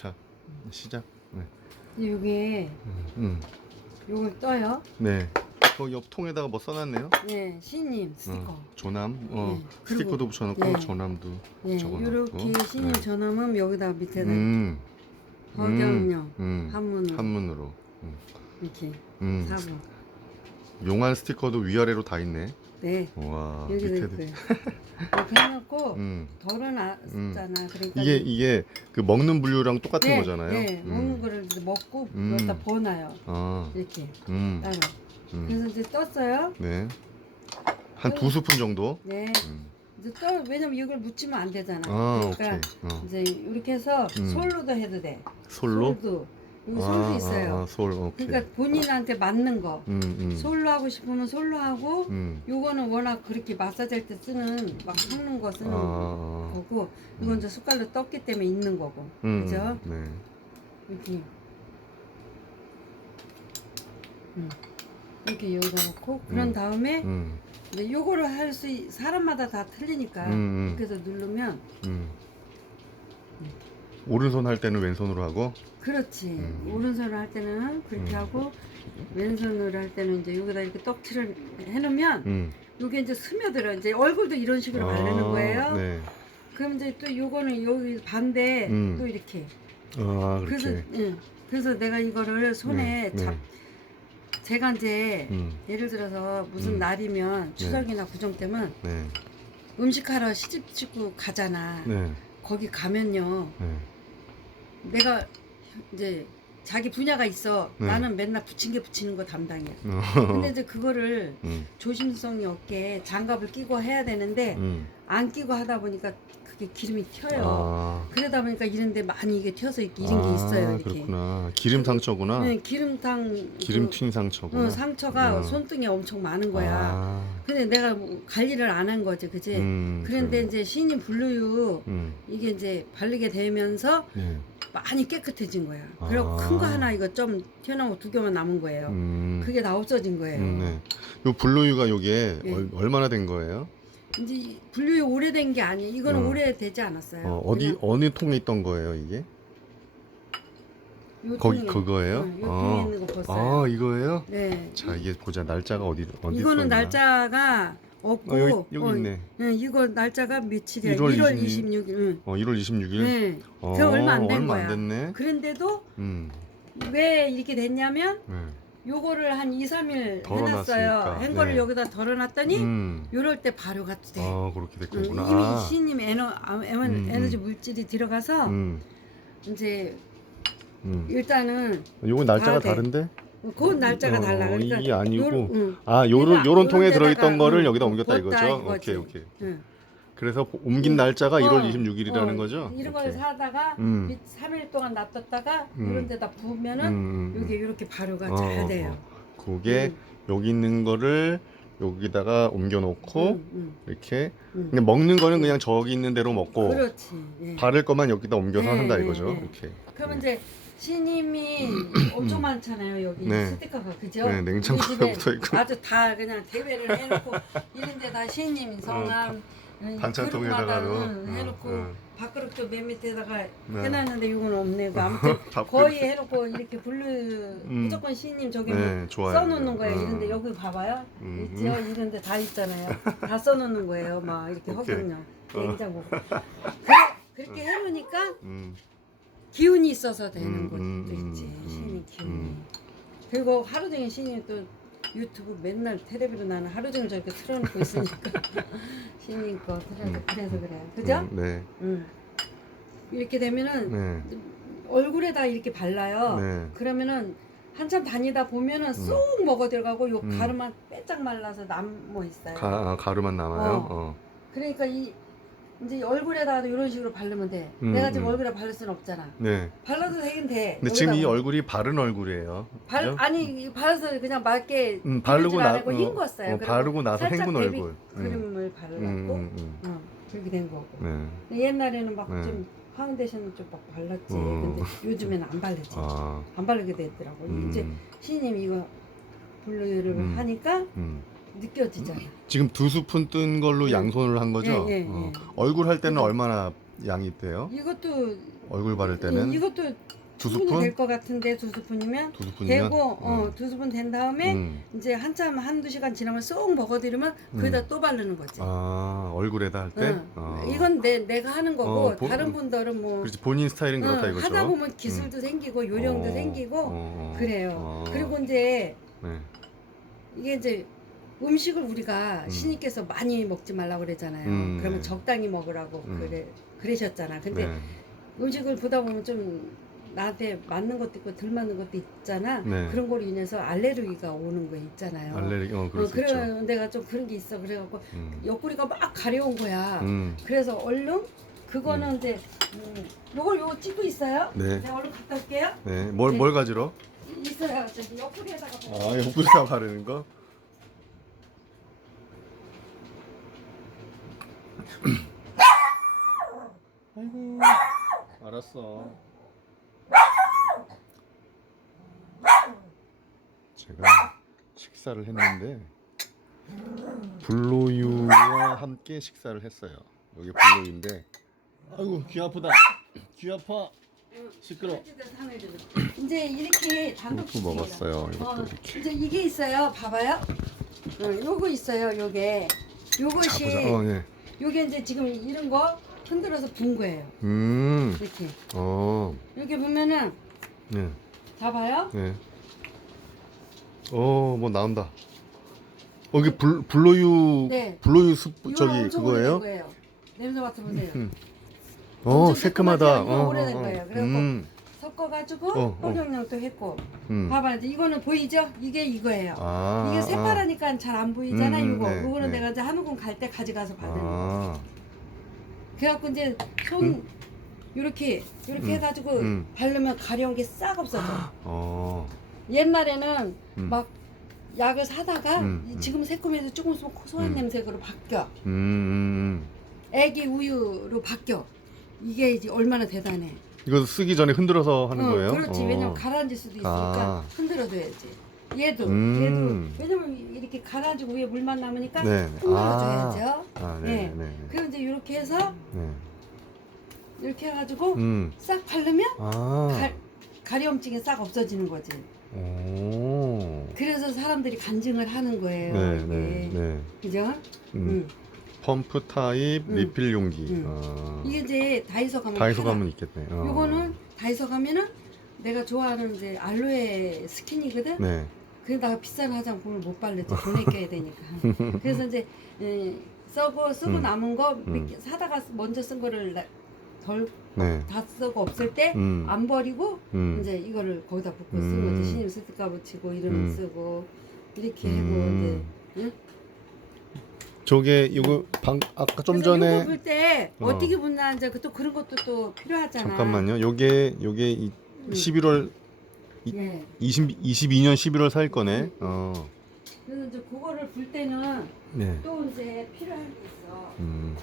자 시작. 네. 이게 음. 요걸 떠요. 네. 어, 옆 통에다가 뭐 써놨네요. 네, 신님 스티커. 어, 조남. 어, 네, 스티커도 붙여놓고 네. 조남도. 네, 적어놓고. 요렇게 신님 네. 전함은 여기다 밑에다 음. 허경영 음. 한문으로 한문으로. 이렇게 음. 사부. 용한 스티커도 위아래로 다 있네. 네, 와 여기도 밑에도. 있고요. 이렇게 해놓고 음. 덜어놨잖아. 그러니까 이게 이게 그 먹는 분류랑 똑같은 네, 거잖아요. 네, 음. 먹는 거를 이제 먹고 음. 여기다 버놔요. 아. 이렇게 음. 따로. 음. 그래서 이제 떴어요. 네. 한 두 스푼 정도. 네, 음. 이제 떠 왜냐면 이걸 묻히면 안 되잖아. 아, 그러니까 오케이. 어. 이제 이렇게 해서 음. 솔로도 해도 돼. 솔로? 솔도 여기 솔도 있어요. 아, 아, 솔. 오케이. 그러니까 본인한테 맞는 거. 음, 음. 솔로 하고 싶으면 솔로 하고 음. 요거는 워낙 그렇게 마사지 할 때 쓰는 막 섞는 거 쓰는 아, 아. 거고 이건 이제 숟갈로 떴기 때문에 있는 거고 음, 그죠? 네. 이렇게 음. 이렇게 여기다 놓고 그런 음. 다음에 음. 이제 요거를 할 수 사람마다 다 틀리니까 음, 음. 이렇게 해서 누르면 음. 오른손 할 때는 왼손으로 하고 그렇지 음. 오른손으로 할 때는 그렇게 음. 하고 왼손으로 할 때는 이제 여기다 이렇게 떡칠을 해놓으면 음. 요게 이제 스며들어 이제 얼굴도 이런 식으로 바르는 아, 거예요. 네. 그럼 이제 또 요거는 여기 반대 음. 또 이렇게. 아, 그렇게. 그래서 응. 그래서 내가 이거를 손에 네, 잡 네. 제가 이제 음. 예를 들어서 무슨 음. 날이면 추석이나 구정 때면 네. 음식하러 시집 짓고 가잖아. 네. 거기 가면요. 네. 내가 이제 자기 분야가 있어. 네. 나는 맨날 부침개 붙이는 거 담당이야. 어. 근데 이제 그거를 음. 조심성이 없게 장갑을 끼고 해야 되는데 음. 안 끼고 하다 보니까 그게 기름이 튀어요. 아. 그러다 보니까 이런데 많이 이게 튀어서 이렇게 이런 게 아, 있어요. 이렇게. 그렇구나. 기름 상처구나. 네, 기름탕 기름 그, 튄 상처구나. 어, 상처가 어. 손등에 엄청 많은 거야. 아. 근데 내가 뭐 관리를 안 한 거지, 그지? 음, 그런데 그래. 이제 신인 블루유 음. 이게 이제 바르게 되면서 네. 많이 깨끗해진 거야. 아. 그리고 큰 거 하나 이거 좀 튀어나온 거두 개만 남은 거예요. 음. 그게 다 없어진 거예요. 음, 네. 요 블루유가 요게 예. 얼, 얼마나 된 거예요? 이제 이 블루유 오래된 게 아니에요. 이거는 어. 오래되지 않았어요. 어, 어디 그냥 어느 통에 있던 거예요, 이게? 요 거기 통에, 그거예요? 응, 요 아. 통에 있는 거 봤어요. 아, 이거예요? 네. 자, 이게 보자. 날짜가 어디 어디 이거는 있나? 날짜가 없고 어, 여기, 여기 어, 있네. 네, 이거 날짜가 며칠이야? 1월 1월, 26일. 26일. 응. 어, 1월 26일. 네. 어, 그 얼마 안된 얼마 거야. 안 됐네. 그런데도 음. 왜 이렇게 됐냐면 네. 요거를 한 2, 3일 덜어놨으니까. 해놨어요. 행거를 네. 여기다 덜어놨더니 음. 요럴 때 발효가 돼. 아, 그렇게 응, 됐구나. 이미 아. 신님 에너, 아, 에너, 음, 에너지 음. 물질이 들어가서 음. 이제 음. 일단은 요거 날짜가 다 돼. 다른데? 그 날짜가 어, 달라. 그러니까 이게 아니고. 요런- 응, 아, 요런 그러니까 요런 통에 요런 들어 있던 데다가, 거를 응, 여기다 응, 옮겼다 이거죠? 오케이, 오케이. 응. 그래서 옮긴 응. 날짜가 어, 1월 26일이라는 어, 거죠? 이런 걸 오케이. 사다가 음. 밑 3일 동안 놔뒀다가 음. 이런 데다 부으면은 음, 음, 여기 이렇게 발효가 어, 잘 어, 돼요. 어. 그게 음, 여기 있는 거를 여기다가 옮겨 놓고 음, 음, 이렇게 음. 근데 먹는 거는 그냥 저기 있는 대로 먹고 그렇지. 예. 바를 것만 여기다 옮겨서 네, 한다 네, 이거죠. 네. 이렇게. 그러면 이제 신임이 엄청 많잖아요 여기 네. 스티커가 그죠? 네, 냉장고에 붙어 있고. 아주 다 그냥 대회를 해놓고 이런 데다 신임 성함 음, 반찬통에다가도 응, 어, 해놓고 어. 밥그릇도 맨 밑에다가 네. 해놨는데 이건 없네. 그 아무튼. 거의 해놓고 이렇게 블루 음. 무조건 신임 저기 네, 뭐 좋아요. 써놓는 거예요. 어. 이런데 여기 봐봐요. 음. 있죠? 이런데 다 있잖아요. 다 써놓는 거예요. 막 이렇게. 허경영 어. 냉장고. 그래, 그렇게 해놓으니까 음. 기운이 있어서 되는 음, 것도 음, 있지. 음, 신이 기운이. 음. 그리고 하루 종일 신이 또 유튜브 맨날 텔레비로 나는 하루 종일 저렇게 틀어놓고 있으니까 신이 거 틀어놓고 음. 그래서 그래요. 그죠? 음, 네. 응. 이렇게 되면은 네. 얼굴에다 이렇게 발라요. 네. 그러면은 한참 다니다 보면은 쏙 먹어 들어가고 요 음. 가루만 빼짝 말라서 남어 있어요. 가, 아, 가루만 남아요. 어. 어. 그러니까 이 이제 얼굴에다가도 이런 식으로 바르면 돼. 음, 내가 지금 음. 얼굴에 바를 수는 없잖아. 네. 발라도 되긴 돼. 근데 지금 이 여기다가. 얼굴이 바른 얼굴이에요. 발 그죠? 아니 이 발라서 그냥 맑게 음, 바르고 나나고 헹궜어요. 어, 바르고 나서 헹군 얼굴. 음. 크림을 발라갖고 음, 음, 어, 그렇게 된 거고. 음. 네. 근데 옛날에는 막 네. 좀 파운데이션 좀막 발랐지. 어. 근데 요즘에는 안 바르지. 아. 안 바르게 되더라고. 음. 이제 신님 이거 블루유를 음. 하니까 음. 느껴지잖아. 지금 두 스푼 뜬 걸로 네. 양손을 한 거죠? 예, 예, 어. 예. 얼굴 할 때는 그거- 얼마나 양이 돼요? 이것도 얼굴 바를 때는 이것도 두 스푼? 될것 같은데 두 스푼이면 두 스푼이면? 되고 어, 음. 두 스푼 된 다음에 음. 이제 한참 한두 시간 지나면 쏙 먹어들이면 거기다 음. 또 바르는 거지. 아 얼굴에다 할 때? 응. 어. 이건 내 내가 하는 거고 어, 보- 다른 분들은 뭐 그렇지 본인 스타일은 그렇다 응, 이거죠. 하다 보면 기술도 생기고 요령도 어, 생기고 어, 어. 그래요. 어. 그리고 이제 네. 이게 이제 음식을 우리가 음. 신님께서 많이 먹지 말라고 그랬잖아요. 음, 그러면 네. 적당히 먹으라고 음. 그래 그러셨잖아. 근데 네. 음식을 보다 보면 좀 나한테 맞는 것도 있고 덜 맞는 것도 있잖아. 네. 그런 걸로 인해서 알레르기가 오는 거 있잖아요. 알레르기 어 그럴 어, 수 그래 있죠. 내가 좀 그런 게 있어. 그래갖고 음. 옆구리가 막 가려운 거야. 음. 그래서 얼른 그거는 이제 음, 요걸 요거 찍고 있어요. 네. 내가 얼른 갔다 올게요. 네. 뭘뭘 가지러? 이- 있어요. 저기 옆구리에다가. 아 옆구리가 바르는 거? 아이고. 알았어. 제가 식사를 했는데 불로유와 함께 식사를 했어요. 여기 불로유인데. 아이고 귀 아프다. 귀 아파. 시끄러. 이제 이렇게 단독 이것도 먹었어요 이것도 어, 이렇게. 이제 이게 있어요. 봐봐요. 어, 요거 있어요. 요게. 요것이 자보자. 어, 네. 요게 이제 지금 이런 거 흔들어서 분 거예요. 음, 이렇게 어, 이렇게 보면은 네, 봐봐요. 네. 어, 뭐 나온다. 어, 이게 불, 불로유, 네. 불로유 숲, 저기 그거예요? 거예요. 냄새 맡아보세요. 음. 어, 엄청 새콤하다. 이거 어, 오래된 어, 어. 거예요. 그래갖고 음, 섞어가지고 어, 어. 홍경량도 했고 음. 봐봐 이제 이거는 보이죠? 이게 이거예요. 아, 이게 새파라니까 잘 안 보이잖아. 음, 이거 네, 이거는 네. 내가 이제 한우군 갈 때 가져가서 아, 받는 거. 아, 그래갖고 이제 손 이렇게 이렇게 음, 해가지고 음. 바르면 가려운 게 싹 없어져. 어, 옛날에는 음. 막 약을 사다가 음, 이- 음. 지금 새콤해서 조금 있으면 고소한 음. 냄새로 바뀌어. 음, 음, 음. 애기 우유로 바뀌어. 이게 이제 얼마나 대단해. 이거 쓰기 전에 흔들어서 하는 어, 거예요? 그렇지. 어. 왜냐면 가라앉을 수도 있으니까 아. 흔들어줘야지. 얘도 음. 얘도 왜냐면 이렇게 가라앉고 위에 물만 남으니까 네. 흔들어줘야죠. 아, 네, 네. 네, 네. 그리고 이제 이렇게 해서 네. 이렇게 해가지고 음, 싹 바르면 아, 가, 가려움증이 싹 없어지는 거지. 오, 그래서 사람들이 간증을 하는 거예요. 네, 이게. 네, 네. 그죠? 음. 응. 펌프 타입 음. 리필 용기. 음. 아. 이게 이제 다이소 가면 다이소. 가면 있겠네. 어. 요거는 다이소 가면은 내가 좋아하는 이제 알로에 스킨이거든. 네. 그래다가 비싼 화장품을 못 바르지 돈에 껴야 되니까. 그래서 이제 에, 써고 쓰고 음. 남은 거 음. 사다가 먼저 쓴 거를 덜다 네. 쓰고 없을 때안 음. 버리고 음. 이제 이거를 거기다 붓고 음. 쓰는 거지. 신임 스티커 붙이고 이름 음. 쓰고 이렇게 음. 하고 이제 응? 저게 이거 방 아까 좀 전에 볼때 어. 어. 떻게 붙나 이제 또 그런 것도 또 필요하잖아. 잠깐만요. 요게 요게 이, 음. 11월 이- 예. 20 22년 11월 살 거네. 음. 어. 그래서 이제 그거를 불 때는 네. 또 이제 필요한 게 있어. 음.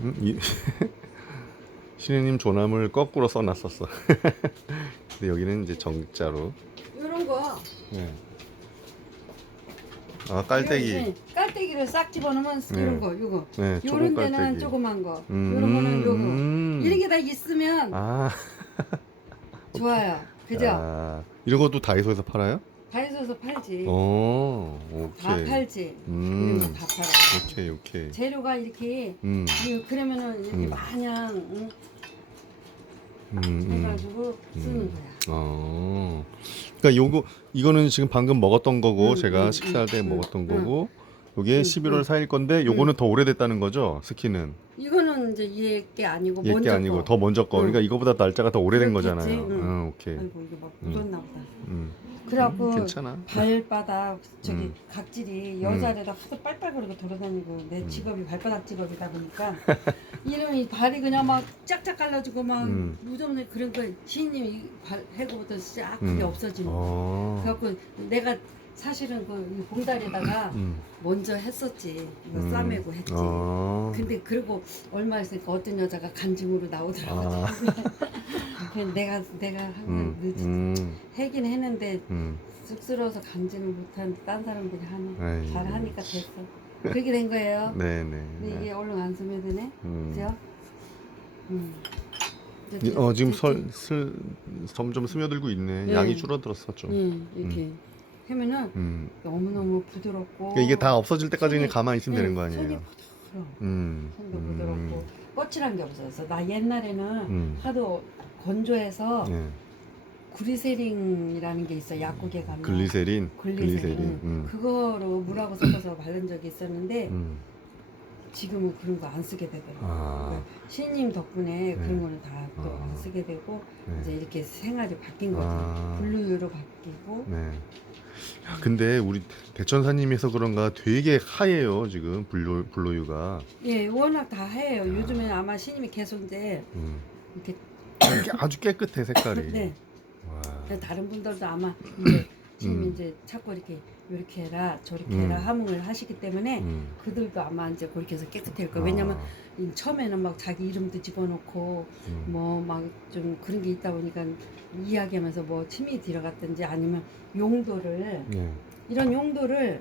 음, 이 신혜님 조남을 거꾸로 써놨었어. 근데 여기는 이제 정자로. 이런 거. 네. 아 깔때기. 네, 깔때기를 싹 집어넣으면 네. 이런 거, 요거. 네. 요런 데는 깔때기. 조그만 거. 음. 요런 거는 요거. 음. 이런 게다 있으면 아. 좋아요. 그죠? 아, 이런 것도 다이소에서 팔아요? 다이소에서 팔지. 어, 다 오케이. 팔지. 음. 이런 거다 팔아. 오케이, 오케이. 재료가 이렇게 음, 이- 그러면은 이렇게 음. 마냥 응, 음, 음. 해가지고 쓰는 음. 거야. 어. 그러니까 요거 이거는 지금 방금 먹었던 거고 음, 제가 음, 식사할 때 음, 먹었던 음. 거고 음, 11월 음. 4일 건데 요거는 더 오래됐다는 거죠 스키는 이거는 이제 얘게 아니고 먼저 아니고 거. 더 먼저 거 응. 그러니까 이거보다 날짜가 더 오래된 그렇겠지, 거잖아요. 응. 응, 오케이. 아이고 이게 막 음. 묻었나 보다. 음. 그래갖고 음, 괜찮아. 발바닥 저기 음. 각질이 여자들다 하도 빨빨 거리고 돌아다니고 내 음. 직업이 발바닥 직업이다 보니까 이름이 발이 그냥 막 짝짝 갈라지고 막 음. 무좀는 그런 거 시인님이 발 해고부터 싹 그게 음. 없어지는 거. 어. 그래갖고 내가 사실은 그 봉다리에다가 음. 먼저 했었지 이거 음. 싸매고 했지. 어. 근데 그리고 얼마 있으니까 어떤 여자가 간증으로 나오더라고. 아. 내가 내가 항상 음. 늦 음. 하긴 했는데 음. 쑥스러워서 간증을 못하는데 딴 사람들이 하네. 아이. 잘 하니까 됐어. 그렇게 된 거예요. 네네. 근데 이게 얼른 안 스며드네. 음. 그죠? 음. 이- 어 지금 설, 슬, 점점 스며들고 있네. 네. 양이 줄어들었어 좀. 음, 이렇게 하면은 음. 너무너무 부드럽고 그러니까 이게 다 없어질 때까지 그냥 손이- 가만히 있으면 되는 거 네, 손이 아니에요? 부드러워. 음. 손도 부드럽고 거칠한 게 없어서 나 옛날에는 음. 하도 건조해서 예. 구리세린이라는 게 있어 약국에 가면 글리세린. 글리세린, 글리세린. 음. 그거로 물하고 섞어서 바른 적이 있었는데 음. 지금은 그런 거 안 쓰게 되더라고요. 아. 그러니까 신님 덕분에 그런 거는 다 또 안 아. 쓰게 되고 네. 이제 이렇게 생활이 바뀐 거죠. 아. 블루유로 바뀌고 네. 야, 근데 우리 대천사님에서 그런가 되게 하얘요 지금 블루 블루유가. 예 워낙 다 해요. 요즘에는 아마 신님이 계속 이제 음. 이렇게 깨- 아주 깨끗해 색깔이. 네. 와. 다른 분들도 아마 이제 신님이 음. 이제 자꾸 이렇게 이렇게 해라 저렇게 음. 해라 하문을 하시기 때문에 음. 그들도 아마 이제 그렇게 해서 깨끗할 거예요. 왜냐면 아, 이 처음에는 막 자기 이름도 집어넣고 음. 뭐 막 좀 그런 게 있다 보니까 이야기하면서 뭐 침이 들어갔든지 아니면 용도를 예. 이런 용도를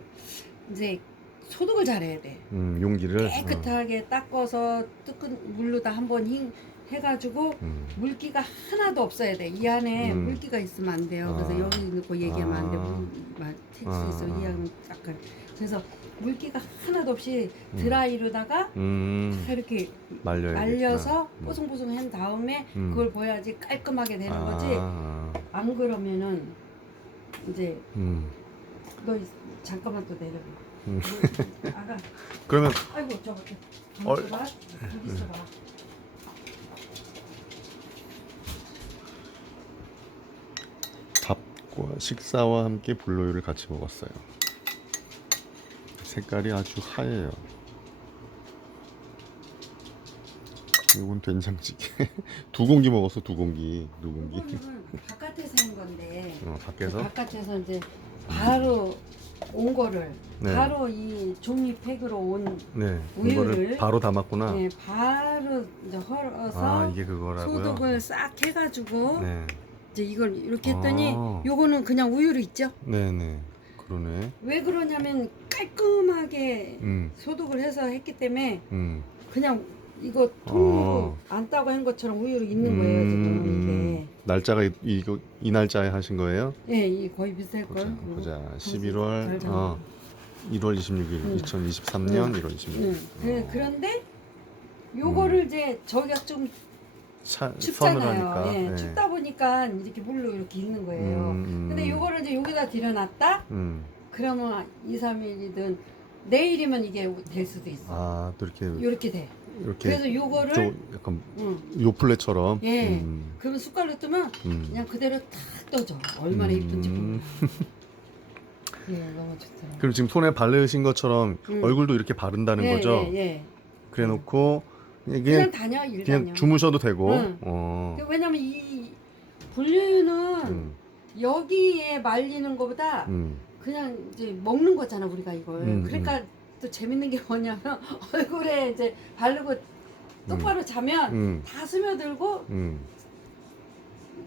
이제 소독을 잘해야 돼. 음, 용기를 깨끗하게 닦아서 뜨끈 물로 다 한 번 흰 해가지고 어, 음. 물기가 하나도 없어야 돼. 이 안에 음. 물기가 있으면 안 돼요. 그래서 아. 여기 놓고 얘기하면 안 돼. 아. 물, 막 텍스 아. 있어 이해하면 약간. 그래서 물기가 하나도 없이 음. 드라이로다가 음. 다 이렇게 말려야 말려서 음. 뽀송뽀송 한 다음에 음. 그걸 보여야지 깔끔하게 되는 아, 거지. 아. 안 그러면은 이제 음. 너 있- 잠깐만 또 내려봐. 음. 아가, 그러면 아이고 저거 얼- 잠깐만 여기 있어 봐. 밥과 식사와 함께 블루유를 같이 먹었어요. 색깔이 아주 하얘요. 이건 된장찌개. 두 공기 먹었어, 두 공기. 두 공기. 이거는 바깥에서 한 건데 어, 밖에서? 바깥에서 이제 바로 온 거를 네. 바로 이 종이 팩으로 온 네. 우유를 이거를 바로 담았구나. 네, 바로 이제 헐어서 아, 이게 그거라고요? 소독을 싹 해가지고 네. 이제 이걸 이렇게 했더니 아. 요거는 그냥 우유로 있죠. 네, 네. 그러네. 왜 그러냐면 깔끔하게 음. 소독을 해서 했기 때문에 음. 그냥 이거 통으로 안 따고 한 것처럼 우유로 있는 거예요 지금 음. 날짜가 이, 이거 이 날짜에 하신 거예요? 예, 이 거의 비슷할 보자. 걸. 보자. 잘 11월 잡아. 어. 1월 26일 음. 2023년 음. 1월 26일. 응. 그, 그런데 요거를 음. 이제 저기가 좀 차, 춥잖아요. 하니까. 예, 네. 춥다 보니까 이렇게 물로 이렇게 있는 거예요. 음, 음. 근데 요거를 이제 여기다 들여놨다? 음. 그러면 2, 3일이든 내일이면 이게 될 수도 있어. 아, 또 이렇게 요렇게 돼. 이렇게 그래서 요거를 좀 약간 응. 요플레처럼. 예. 음. 그러면 숟갈로 뜨면 음. 그냥 그대로 탁 떠져. 얼마나 음. 이쁜지 몰라. 예, 너무 좋더라고요. 그럼 지금 손에 바르신 것처럼 음. 얼굴도 이렇게 바른다는 예, 거죠? 예, 예. 그래 놓고 이게 그냥 그냥, 다녀, 일 다녀. 주무셔도 되고. 응. 어. 왜냐면 이 분류는 음. 여기에 말리는 것보다 음. 그냥 이제 먹는 거잖아 우리가 이걸. 음, 그러니까 또 재밌는 게 뭐냐면 얼굴에 이제 바르고 똑바로 자면 음. 다 스며들고 음.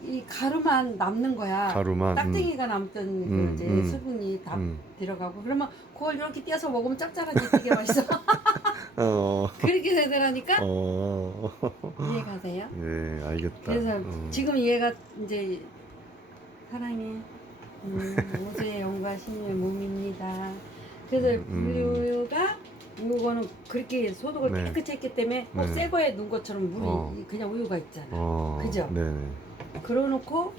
이 가루만 남는 거야. 가루만. 음. 딱쟁이가 남던 음, 그 이제 음. 수분이 다 음. 들어가고 그러면 그걸 이렇게 띄어서 먹으면 짭짤하게 되게 맛있어. 어. 그렇게 되더라니까 어. 이해가세요? 예, 알겠다. 그래서 음. 지금 얘가 이제 사랑해 음, 모두의 영과 신의 몸입니다. 그래서 음. 분류가 이거는 그렇게 소독을 네. 깨끗이 했기 때문에 꼭 네. 새 거에 넣은 것처럼 물이 어. 그냥 우유가 있잖아. 어. 그죠? 네네. 그러놓고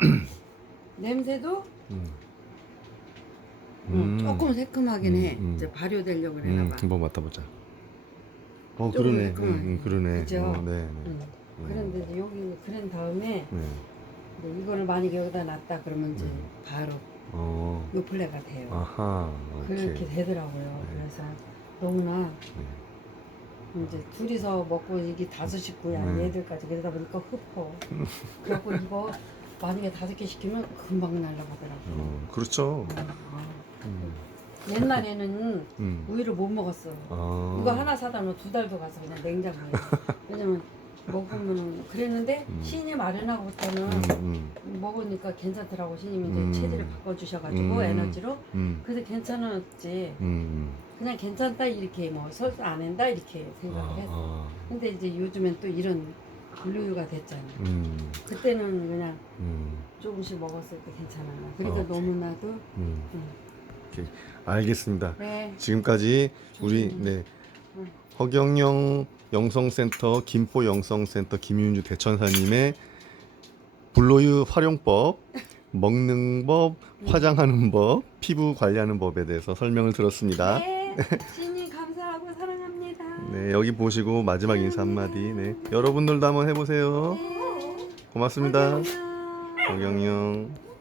냄새도 음. 음, 조금 새콤하긴 해. 음, 음. 이제 발효되려고 음, 그래나 봐. 한번 맡아보자. 어, 조금 그러네. 음, 새콤하네. 음, 그러네. 그죠? 어, 네. 네. 음. 음. 그런데 이제 여기 그런 다음에 네. 이제 이거를 만약에 여기다 놨다 그러면 이제 음. 바로 어. 요플레가 돼요. 아하. 그렇게. 되더라고요. 네. 그래서 너무나 네. 이제 둘이서 먹고 이게 다섯 식구야 네. 얘들까지 그러다 보니까 흡어. 그래갖고 이거 만약에 다섯 개 시키면 금방 날라가더라고요. 어, 그렇죠. 어, 음. 어. 옛날에는 음. 우유를 못 먹었어. 아. 이거 하나 사다 놓으면 두 달도 가서 그냥 냉장고에. 왜냐면 먹으면 그랬는데 음. 신이 마련하고부터는 음, 음, 먹으니까 괜찮더라고 신님이 이제 음. 체질을 바꿔주셔가지고 음. 에너지로 음, 그래서 괜찮았지. 음, 그냥 괜찮다 이렇게 뭐 설사 안 한다 이렇게 생각을 아, 했어. 아, 근데 이제 요즘엔 또 이런 분류가 됐잖아. 음, 그때는 그냥 음, 조금씩 먹었을 때 괜찮아. 그러니까 아. 너무나도 음. 응. 오케이. 알겠습니다. 네. 지금까지 우리 음. 네 음. 허경영 영성센터 김포 영성센터 김윤주 대천사님의 불로유 활용법, 먹는 법, 화장하는 법, 피부 관리하는 법에 대해서 설명을 들었습니다. 네. 신님 감사하고 사랑합니다. 네 여기 보시고 마지막 인사 한마디. 네 여러분들도 한번 해보세요. 네. 고맙습니다. 안녕. 허경영.